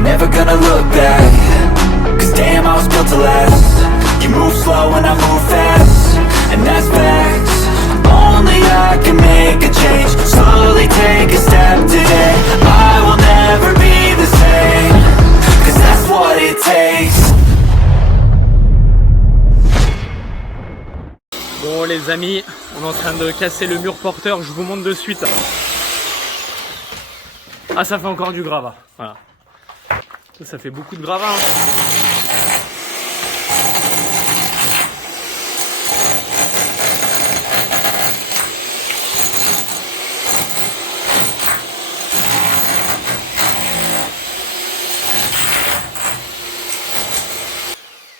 I'm never gonna look back, cause damn I was built to last. You move slow and I move fast, and that's facts. Only I can make a change, slowly take a step today. I will never be the same, cause that's what it takes. Bon les amis, on est en train de casser le mur porteur, je vous montre de suite. Ah, ça fait encore du gravat, voilà. Ça fait beaucoup de gravat, hein.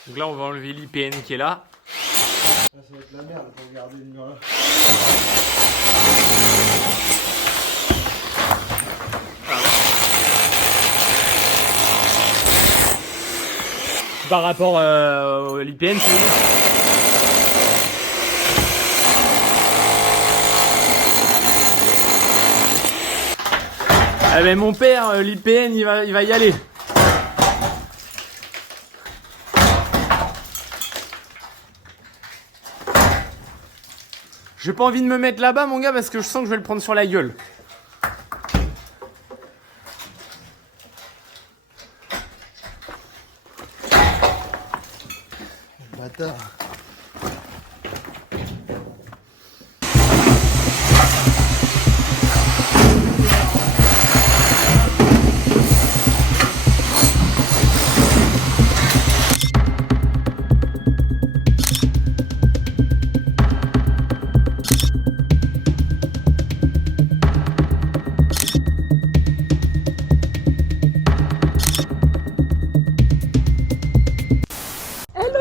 Donc là on va enlever l'IPN qui est là. Ça va être la merde pour garder le mur là. Par rapport à l'IPN, c'est mieux. Ah ben mon père, l'IPN il va y aller. J'ai pas envie de me mettre là-bas mon gars parce que je sens que je vais le prendre sur la gueule. Bâtard.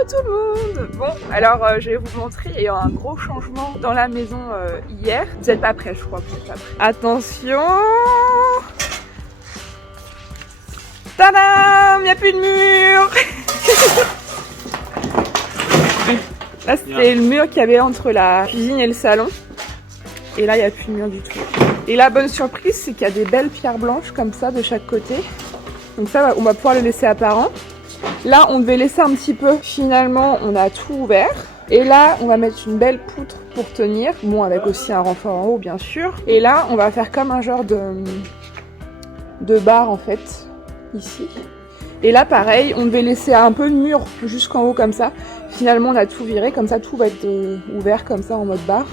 Tout le monde. Bon, alors je vais vous montrer, il y a eu un gros changement dans la maison hier. Vous n'êtes pas prêts, je crois que vous n'êtes pas prêts. Attention. Tadam, il n'y a plus de mur. Là c'était le mur qu'il y avait entre la cuisine et le salon. Et là il n'y a plus de mur du tout. Et la bonne surprise c'est qu'il y a des belles pierres blanches comme ça de chaque côté. Donc ça on va pouvoir le laisser apparent. Là, on devait laisser un petit peu. Finalement, on a tout ouvert. Et là, on va mettre une belle poutre pour tenir. Bon, avec aussi un renfort en haut, bien sûr. Et là, on va faire comme un genre de barre, en fait, ici. Et là, pareil, on devait laisser un peu de mur jusqu'en haut, comme ça. Finalement, on a tout viré. Comme ça, tout va être ouvert, comme ça, en mode barre.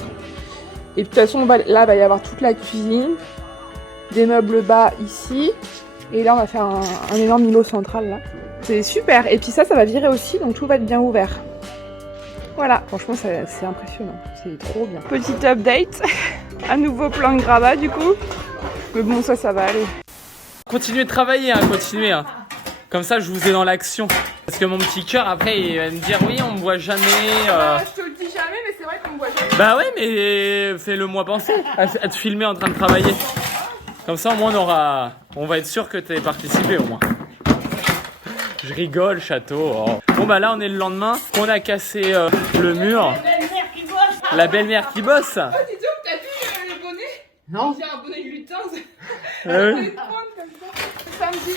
Et de toute façon, là, il va y avoir toute la cuisine. Des meubles bas ici. Et là, on va faire un énorme îlot central, là. C'est super, et puis ça va virer aussi, donc tout va être bien ouvert. Voilà, franchement c'est impressionnant, c'est trop bien. Petite update, un nouveau plan de gravat du coup, mais bon ça va aller. Continuez de travailler, hein, continuez. Hein. Comme ça je vous ai dans l'action. Parce que mon petit cœur après il va me dire oui on me voit jamais. Je te le dis jamais, mais c'est vrai qu'on me voit jamais. Bah ouais mais fais-le moi penser à te filmer en train de travailler. Comme ça au moins on va être sûr que t'aies participé au moins. Je rigole, château. Oh. Bon bah là on est le lendemain, on a cassé le mur. La belle-mère qui bosse. Oh dis donc, t'as vu le bonnet? Non. J'ai un bonnet de lutin. Oui. Samedi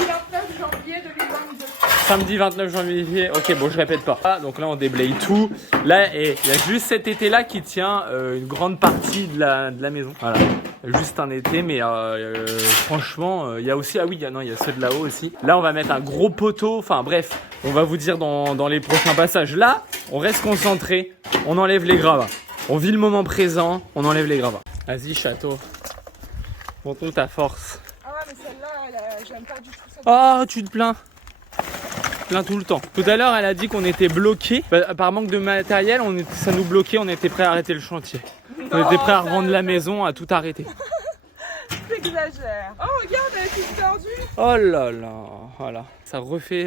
29 janvier 2022. Samedi 29 janvier, ok bon je répète pas. Ah, donc là on déblaye tout. Là il y a juste cet été là qui tient une grande partie de la maison. Voilà. Juste un été mais franchement il y a aussi, ah oui il y a ceux de là-haut aussi. Là on va mettre un gros poteau, enfin bref, on va vous dire dans les prochains passages. Là on reste concentré, on enlève les gravats. On vit le moment présent, on enlève les gravats. Vas-y château, montre-nous ta force. Ah ouais mais celle-là j'aime pas du tout ça. Oh tu te plains. Tout le temps. Tout à l'heure, elle a dit qu'on était bloqué. Par manque de matériel, ça nous bloquait, on était prêt à arrêter le chantier. On était prêt à revendre la maison, à tout arrêter. T'exagères. Oh regarde, elle est toute tordue. Oh là là, voilà. Ça refait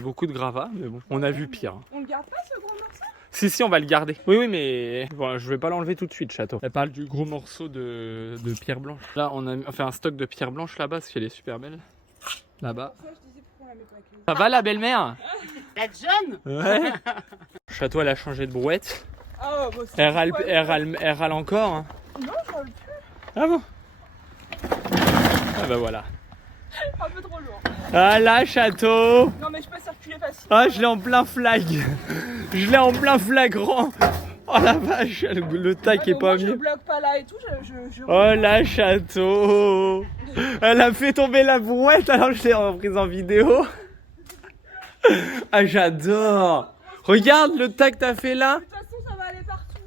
beaucoup de gravats, mais bon, on a vu pire. On le garde pas ce gros morceau? Si, on va le garder. Oui, mais bon, je vais pas l'enlever tout de suite, château. Elle parle du gros morceau de pierre blanche. Là, on a fait un stock de pierre blanche là-bas, parce qu'elle est super belle. Là-bas. Ça va la belle-mère? La jeune? Ouais. Château, elle a changé de brouette. Oh, bah, Elle râle encore. Hein. Non, je râle plus. Ah bon? Ah bah voilà. Un peu trop lourd. Ah là, château. Non mais je peux circuler facilement. Ah, je l'ai en plein flag. Je l'ai en plein flagrant. Oh la vache, le tac est pas Je mieux. bloque pas là et tout, Oh la château. Elle a fait tomber la brouette alors que je l'ai reprise en vidéo. Ah, j'adore. Regarde le tac que t'as fait là. De toute façon ça va aller partout.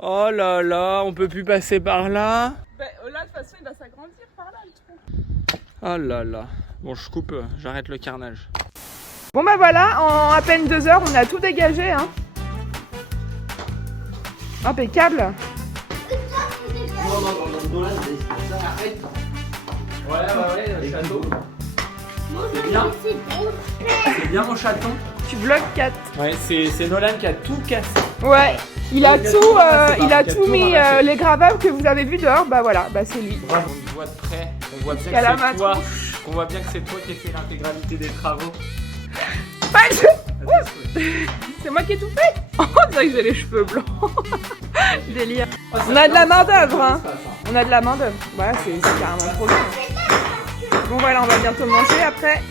Oh là là, on peut plus passer par là. Bah, là de toute façon il va s'agrandir par là le trou. Oh là là. Bon, je coupe, j'arrête le carnage. Bon bah voilà, en à peine 2 heures on a tout dégagé hein. Impeccable. Ouais, le château. C'est bien. C'est bien mon chaton. Tu bloques 4. Ouais, c'est Nolan qui a tout cassé. Ouais, il a Il a tout, tout ramassé, il a il a tout tout mis, ramassé. les gravables que vous avez vus dehors, bah voilà, bah c'est lui. Bravo. On te voit de près. On voit bien Qu'à la que c'est toi. matrouche. On voit bien que c'est toi qui as fait l'intégralité des travaux. Pas c'est moi qui ai tout fait. Oh, on dirait que j'ai les cheveux blancs. Délire. On a de la main d'œuvre, hein. On a de la main d'œuvre. Voilà, c'est carrément trop bien. Bon voilà, on va bientôt manger après.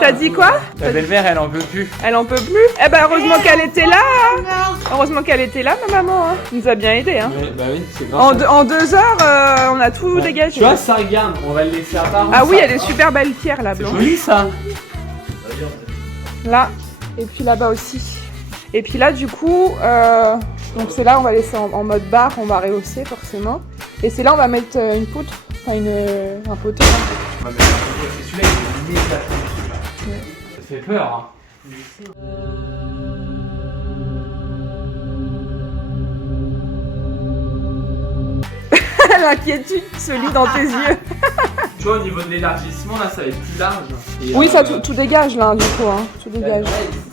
T'as dit quoi? Ta belle-mère, elle en veut plus. Elle en peut plus. Eh ben heureusement qu'elle était là. Hein. Heureusement qu'elle était là, ma maman. Hein. Elle nous a bien aidé. Hein. Oui, bah oui, c'est grave. En 2 heures, on a tout dégagé. Tu vois, ça regarde, on va le laisser à part. Ah oui, il y a des super belles pierres là, C'est blanches. joli ça. Là, et puis là-bas aussi. Et puis là, du coup, donc c'est là, on va laisser en mode barre, on va rehausser forcément. Et c'est là, on va mettre une poutre, enfin un poteau. Hein. On va mettre un peu, c'est celui-là, il est limite là. Ça fait peur, hein. L'inquiétude se lit dans tes yeux. Tu vois, au niveau de l'élargissement, là, ça va être plus large. Et, Oui, ça tout dégage là, du coup. Hein. Tout dégage.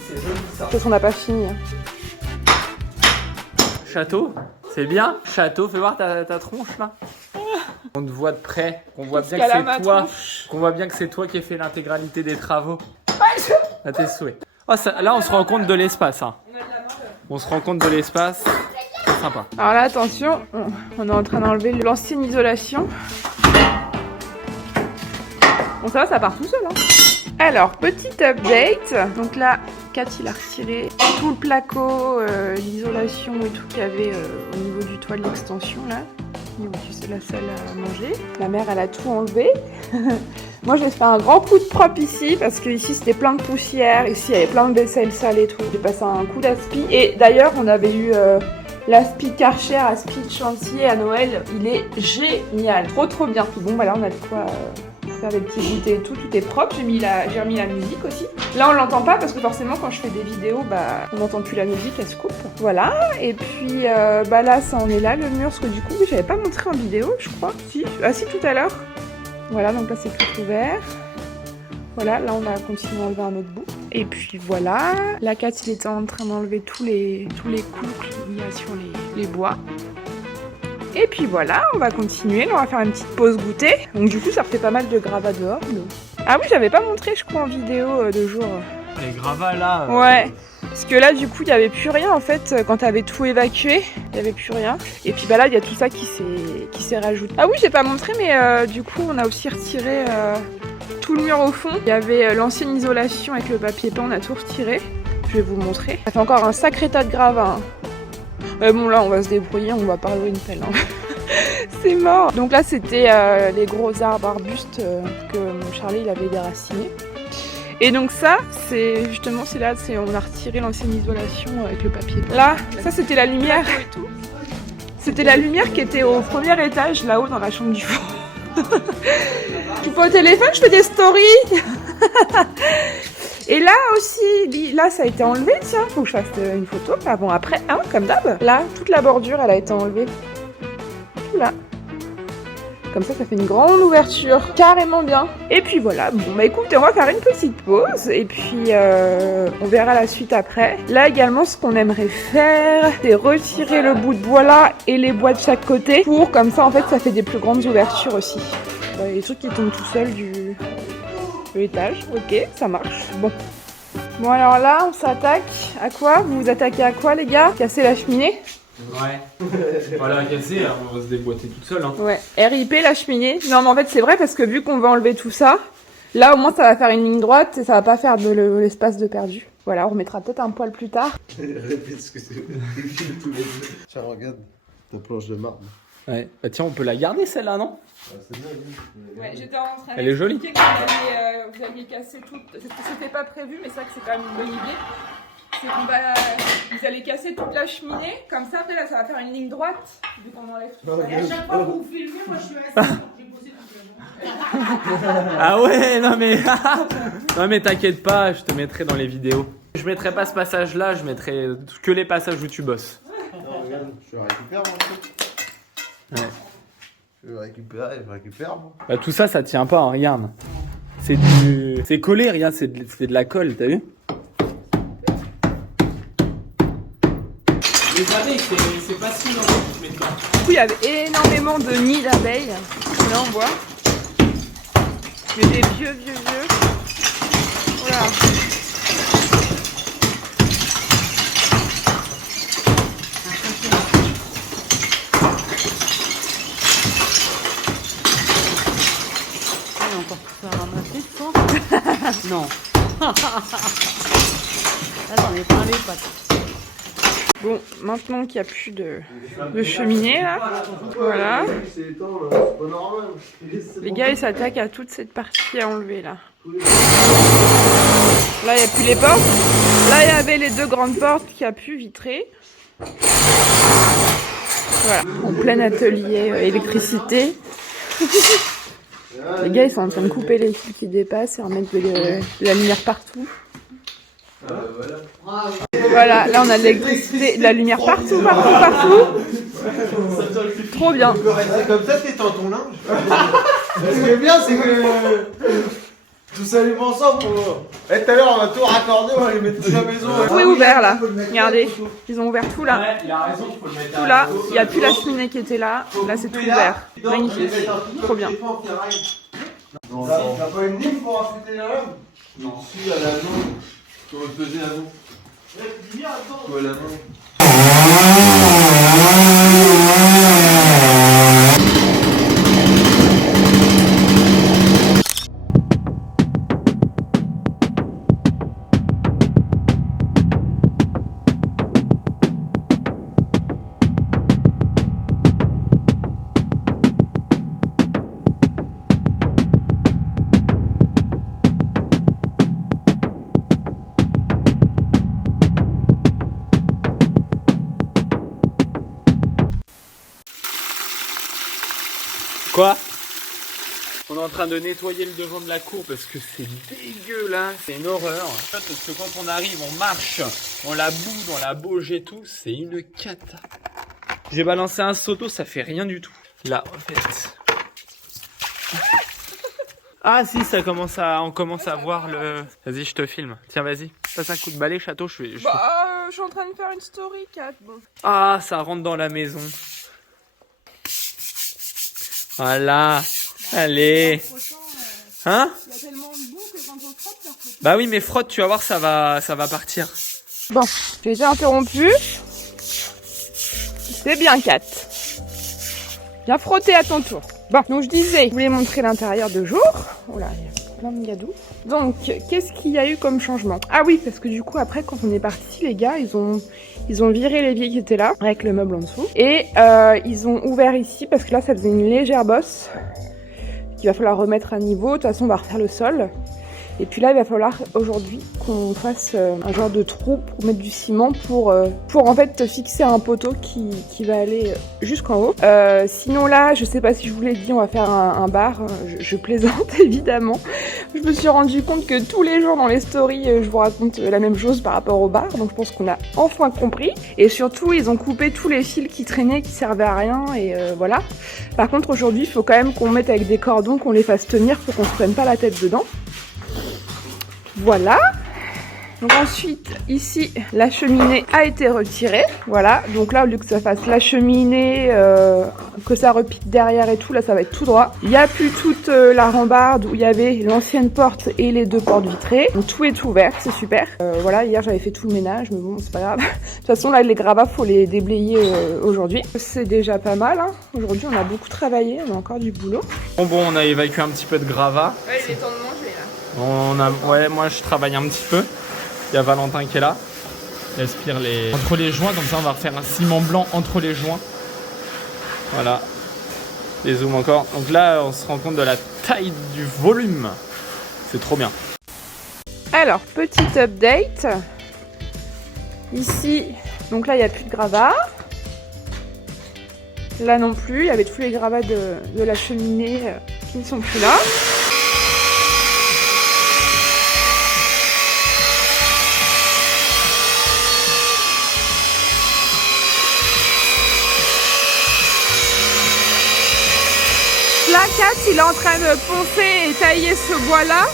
C'est joli ça. Peut-être qu'on n'a pas fini. Château, c'est bien. Château, fais voir ta tronche là. On te voit de près, qu'on voit bien que Jusqu'à la c'est toi. matrouche. Qu'on voit bien que c'est toi qui as fait l'intégralité des travaux. À tes souhaits. Oh, ça, là, on se rend compte de l'espace. Hein. On se rend compte de l'espace. C'est sympa. Alors là, attention, on est en train d'enlever l'ancienne isolation. Bon, ça va, ça part tout seul. Hein. Alors, petit update. Donc là, Kat, il a retiré tout le placo, l'isolation et tout qu'il y avait au niveau du toit de l'extension là. Au niveau de la salle à manger. La mère, elle a tout enlevé. Moi, je vais faire un grand coup de propre ici parce que ici c'était plein de poussière. Ici, il y avait plein de vaisselle sale et tout. J'ai passé un coup d'aspi. Et d'ailleurs, on avait eu l'aspi Karcher, aspi de chantier à Noël. Il est génial. Trop bien. Puis bon, voilà, on a de quoi faire des petits goûters et tout. Tout est propre. J'ai remis la musique aussi. Là, on l'entend pas parce que forcément, quand je fais des vidéos, bah, on n'entend plus la musique, elle se coupe. Voilà. Et puis, bah là, ça en est là, le mur. Parce que du coup, j'avais pas montré en vidéo, je crois. Si. Ah si, tout à l'heure. Voilà, donc là c'est tout ouvert. Voilà, là on va continuer à enlever un autre bout. Et puis voilà, la Kat il était en train d'enlever tous les coups qu'il y a sur les bois. Et puis voilà, on va continuer, là, on va faire une petite pause goûter. Donc du coup ça refait pas mal de gravats dehors. Mais... Ah oui, j'avais pas montré je crois en vidéo de jour. Les gravats là. Ouais. Parce que là, du coup, il n'y avait plus rien en fait. Quand tu avais tout évacué, il n'y avait plus rien. Et puis bah là, il y a tout ça qui s'est rajouté. Ah oui, j'ai pas montré, mais du coup, on a aussi retiré tout le mur au fond. Il y avait l'ancienne isolation avec le papier peint, on a tout retiré. Je vais vous montrer. Ça fait encore un sacré tas de gravats. Hein. Bon, là, on va se débrouiller, on va pas louer une pelle. Hein. C'est mort. Donc là, c'était les gros arbres arbustes que Charlie il avait déracinés. Et donc ça, c'est justement, c'est là, on a retiré l'ancienne isolation avec le papier. Là, ça c'était la lumière. C'était la lumière qui était au premier étage, là-haut dans la chambre du fond. Tu peux au téléphone, je fais des stories. Et là aussi, là ça a été enlevé, tiens, faut que je fasse une photo avant, après, hein, comme d'hab. Là, toute la bordure, elle a été enlevée. Là. Comme ça fait une grande ouverture, carrément bien. Et puis voilà, bon bah écoutez, on va faire une petite pause et puis on verra la suite après. Là également, ce qu'on aimerait faire, c'est retirer le bout de bois là et les bois de chaque côté pour, comme ça en fait, ça fait des plus grandes ouvertures aussi. Les trucs qui tombent tout seuls de l'étage, ok, ça marche. Bon alors là, on s'attaque à quoi? Vous vous attaquez à quoi les gars? Casser la cheminée? Ouais. Voilà, casser, on va se déboîter toute seule. Hein. Ouais. RIP la cheminée. Non mais en fait c'est vrai parce que vu qu'on va enlever tout ça, Là, au moins, ça va faire une ligne droite et ça va pas faire de l'espace de perdu. Voilà, on remettra peut-être un poil plus tard. Répète ce que c'est. Tous les deux. Tiens, regarde ta planche de marbre. Ouais. Bah tiens, on peut la garder celle-là, non? Ah, c'est bien, oui. Ouais, j'étais en train Elle est jolie. vous aviez cassé tout. C'était pas prévu, mais c'est vrai que c'est quand même une bonne idée. C'est qu'on va. Vous allez casser toute la cheminée. Comme ça, après, là, ça va faire une ligne droite. Vu qu'on enlève tout ça. Et à chaque fois que vous filmez, moi je suis assise, donc j'ai bossé toute la journée. Ah ouais, non mais... non mais t'inquiète pas, je te mettrai dans les vidéos. Je mettrai pas ce passage-là, je mettrai que les passages où tu bosses. Non, regarde, je le récupère, moi. Ouais. Je le récupère, moi. Bah tout ça, ça tient pas, hein, regarde. C'est collé, regarde, c'est de la colle, t'as vu? Les abeilles, c'est facile en fait, maintenant. Du coup, il y avait énormément de nids d'abeilles. Là, on voit. Mais des vieux. Voilà. Il y a encore tout ça à ramasser, je pense. Non. Là, j'en ai plein les pattes. Bon, maintenant qu'il n'y a plus de cheminée, là. Voilà. C'est éteint, là. C'est pas normal. Les gars, ils s'attaquent à toute cette partie à enlever, là. Là, il n'y a plus les portes. Là, il y avait les deux grandes portes qu'il n'y a plus vitrées. Voilà, en plein atelier électricité. Les gars, ils sont en train de couper les fils qui dépassent et en mettre de la lumière partout. Voilà, là on a de l'électricité, de la lumière partout. Trop bien. C'est comme ça que t'étends ton linge. Ce qui est bien, c'est que tout s'allume ensemble. Eh, tout à l'heure, on va tout raccorder, on va les mettre toute la maison. Tout est ouvert là. Regardez, ils ont ouvert tout là. Ouais, il a raison, il faut le mettre Tout là, il n'y a plus la cheminée qui était là. Là c'est tout ouvert. Magnifique. Trop bien. Non, t'as pas une lime pour affûter la lame? Non. Si, à la main. Comment le faisait avant? Quoi, la main? Quoi? On est en train de nettoyer le devant de la cour parce que c'est dégueulasse, c'est une horreur. Parce que quand on arrive, on marche, on la boue, on la bauge et tout, c'est une cata. J'ai balancé un seau d'eau, ça fait rien du tout. Là, en fait. Ah si, on commence à voir le... Vas-y, je te filme. Tiens, vas-y. Passe un coup de balai, château, je suis Je suis en train de faire une story, Kat. Bon. Ah, ça rentre dans la maison. Voilà. Allez. Hein? Il y a tellement de boue que quand on frotte, ça frotte. Bah oui, mais frotte, tu vas voir, ça va partir. Bon, j'ai été interrompu. C'est bien, Kat. Viens frotter à ton tour. Bon, donc je disais, je voulais montrer l'intérieur de jour. Oh là, il y a plein de gadous. Donc, qu'est-ce qu'il y a eu comme changement? Ah oui, parce que du coup, après, quand on est parti, les gars, ils ont viré l'évier qui était là, avec le meuble en dessous. Et ils ont ouvert ici, parce que là, ça faisait une légère bosse qu'il va falloir remettre à niveau. De toute façon, on va refaire le sol. Et puis là, il va falloir aujourd'hui qu'on fasse un genre de trou pour mettre du ciment pour en fait fixer un poteau qui va aller jusqu'en haut. Sinon là, je sais pas si je vous l'ai dit, on va faire un bar. Je plaisante évidemment. Je me suis rendu compte que tous les jours dans les stories, je vous raconte la même chose par rapport au bar. Donc je pense qu'on a enfin compris. Et surtout, ils ont coupé tous les fils qui traînaient, qui servaient à rien. Et voilà. Par contre, aujourd'hui, il faut quand même qu'on mette avec des cordons, qu'on les fasse tenir pour qu'on se prenne pas la tête dedans. Voilà. Donc ensuite, ici, la cheminée a été retirée. Voilà. Donc là, au lieu que ça fasse la cheminée, que ça repique derrière et tout, là, ça va être tout droit. Il n'y a plus toute la rambarde où il y avait l'ancienne porte et les deux portes vitrées. Donc tout est ouvert, c'est super. Voilà, hier, j'avais fait tout le ménage, mais bon, c'est pas grave. De toute façon, là, les gravats, faut les déblayer aujourd'hui. C'est déjà pas mal, hein. Aujourd'hui, on a beaucoup travaillé, on a encore du boulot. Bon, on a évacué un petit peu de gravats. Ouais, il est temps de manger, là. Ouais, moi je travaille un petit peu. Il y a Valentin qui est là. Il aspire entre les joints, comme ça on va refaire un ciment blanc entre les joints. Voilà. Les zooms encore. Donc là, on se rend compte de la taille du volume. C'est trop bien. Alors, petit update. Ici, donc là, il n'y a plus de gravats. Là non plus, il y avait tous les gravats de la cheminée qui ne sont plus là. Là, Kat, il est en train de poncer et tailler ce bois-là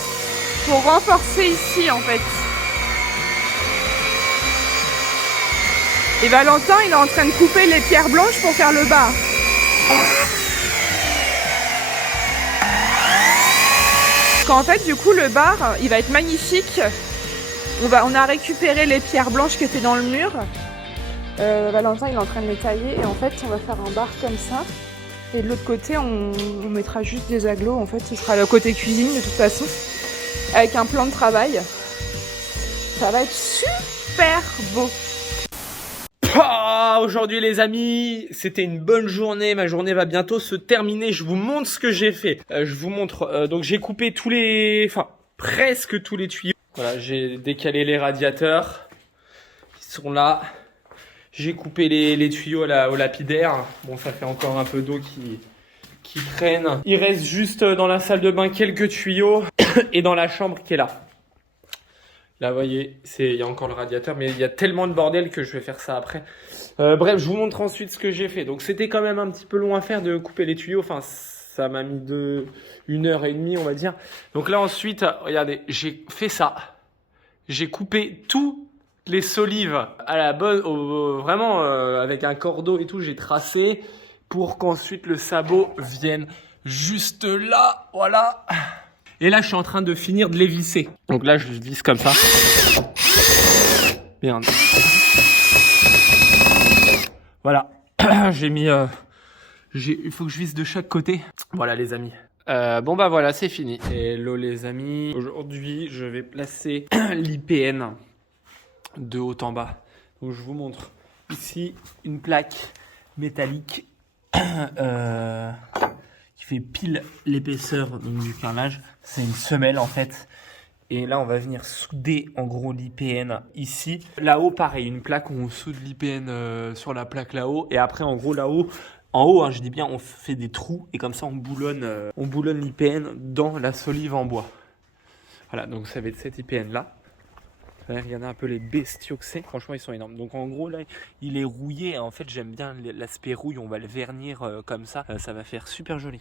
pour renforcer ici, en fait. Et Valentin, il est en train de couper les pierres blanches pour faire le bar. En fait, du coup, le bar, il va être magnifique. On a récupéré les pierres blanches qui étaient dans le mur. Valentin, il est en train de les tailler. Et en fait, on va faire un bar comme ça. Et de l'autre côté, on mettra juste des agglos. En fait, ce sera le côté cuisine de toute façon. Avec un plan de travail. Ça va être super beau. Aujourd'hui les amis, c'était une bonne journée. Ma journée va bientôt se terminer. Je vous montre ce que j'ai fait. Je vous montre. Donc j'ai coupé presque tous les tuyaux. Voilà, j'ai décalé les radiateurs. Ils sont là. J'ai coupé les tuyaux au lapidaire. Bon, ça fait encore un peu d'eau qui traîne. Il reste juste dans la salle de bain quelques tuyaux et dans la chambre qui est là. Là, vous voyez, il y a encore le radiateur, mais il y a tellement de bordel que je vais faire ça après. Bref, je vous montre ensuite ce que j'ai fait. Donc, c'était quand même un petit peu long à faire de couper les tuyaux. Enfin, ça m'a mis 1h30, on va dire. Donc là, ensuite, regardez, j'ai fait ça. J'ai coupé tout les solives à la bonne, vraiment avec un cordeau et tout, j'ai tracé pour qu'ensuite le sabot vienne juste là, voilà. Et là, je suis en train de finir de les visser. Donc là, je visse comme ça. Merde. Voilà. J'ai mis, il faut que je visse de chaque côté. Voilà les amis. Bon bah voilà, c'est fini. Hello les amis. Aujourd'hui, je vais placer l'IPN. De haut en bas. Donc je vous montre ici une plaque métallique qui fait pile l'épaisseur du carrelage. C'est une semelle en fait. Et là on va venir souder en gros l'IPN ici. Là-haut pareil, une plaque où on soude l'IPN sur la plaque là-haut. Et après en gros là-haut, en haut hein, je dis bien, on fait des trous et comme ça on boulonne l'IPN dans la solive en bois. Voilà, donc ça va être cette IPN là. Regardez un peu les bestiaux que c'est, franchement ils sont énormes. Donc en gros là il est rouillé, en fait j'aime bien l'aspect rouille, on va le vernir comme ça, ça va faire super joli.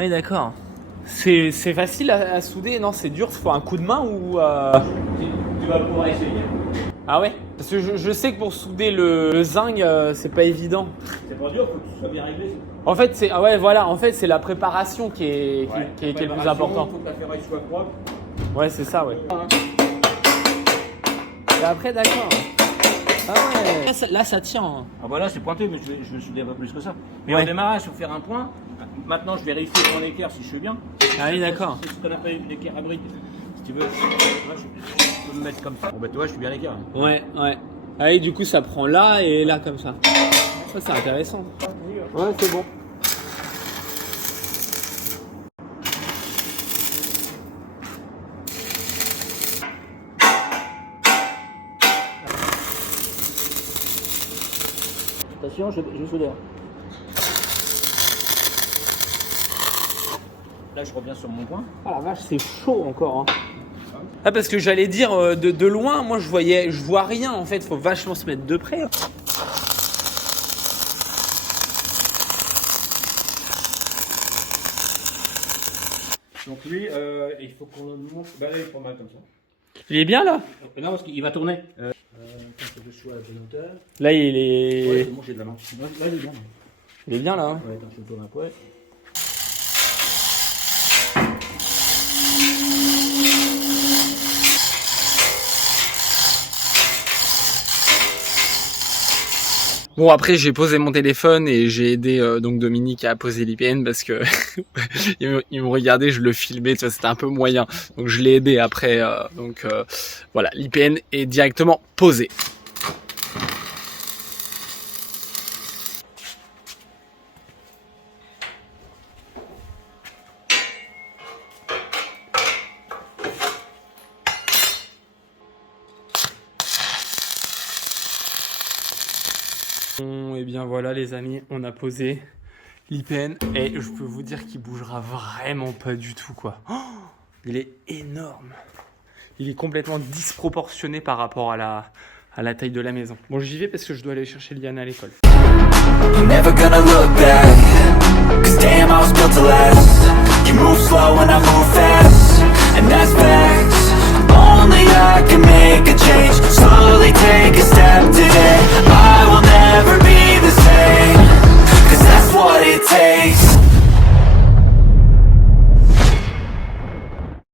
Ah oui d'accord. C'est facile à souder, non c'est dur, il faut un coup de main ou tu vas pouvoir essayer. Ah ouais? Parce que je sais que pour souder le zinc, c'est pas évident. C'est pas dur, faut que tout soit bien réglé. En fait c'est c'est la préparation qui est le plus important. Il faut que la ferraille soit propre. Ouais c'est ça ouais. Et après d'accord. Ah ouais. Là ça tient. Hein. Ah bah là c'est pointé, mais je vais souder un peu plus que ça. Mais ouais. Au démarrage, il faut faire un point. Maintenant je vérifie mon équerre si je suis bien. Ah oui d'accord. C'est ce qu'on appelle une équerre à brique. Si tu veux, je peux me mettre comme ça. Bon bah toi je suis bien l'équerre. Ouais. Ah oui du coup ça prend là et là comme ça. Ça c'est intéressant. Ouais c'est bon. Attention, je soudère. Là je reviens sur mon point. Ah la vache c'est chaud encore hein. Ah parce que j'allais dire de loin moi je vois rien en fait, faut vachement se mettre de près. Donc lui, il faut qu'on le monte. Bah là, il faut mal comme ça. Il est bien là? Non, parce qu'il va tourner. Quand je sois à la bonne hauteur. Là, il est. Ouais, c'est bon, j'ai de la main. Là, il est bien. Il est bien là. Hein. Ouais, attends, je tourne un peu. Bon, après j'ai posé mon téléphone et j'ai aidé donc Dominique à poser l'IPN parce que il me regardait, je le filmais, tu vois, c'était un peu moyen. Donc je l'ai aidé après. Voilà, l'IPN est directement posé. Et bien voilà les amis, on a posé l'IPN et je peux vous dire qu'il bougera vraiment pas du tout quoi. Oh, il est énorme. Il est complètement disproportionné par rapport à la taille de la maison. Bon, j'y vais parce que je dois aller chercher Liane à l'école. I'm never gonna look back, 'cause